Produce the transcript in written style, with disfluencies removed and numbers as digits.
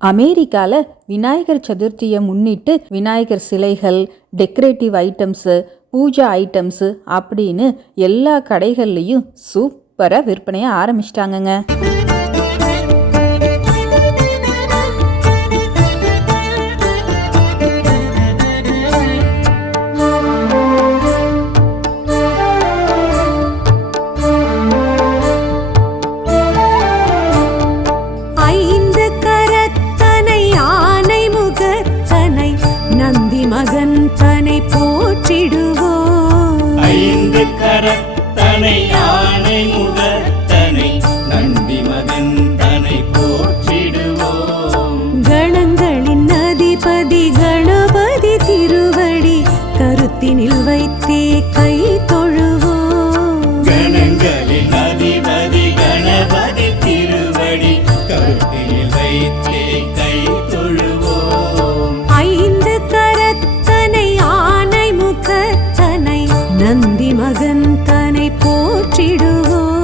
அமெரிக்காவில் விநாயகர் சதுர்த்தியை முன்னிட்டு விநாயகர் சிலைகள், டெக்கரேட்டிவ் ஐட்டம்ஸு, பூஜா ஐட்டம்ஸு அப்படின்னு எல்லா கடைகள்லையும் சூப்பராக விற்பனையை ஆரம்பிச்சிட்டாங்கங்க. மகன் தனை போற்றிடுவோம். ஐந்து கரத்தனை யானை முகத்தனை நந்தி மகன் தனை போற்றிடுவோம். கணங்களின் அதிபதி கணபதி திருவடி கருத்தினில் வைத்தே கை தொழுவோம். கணங்களின் அதிபதி கணபதி திருவடி கருத்தினில் வைத்தே கை தொழுவோம். ஐந்து நந்தி மகன் தனை போற்றிடுவோம்.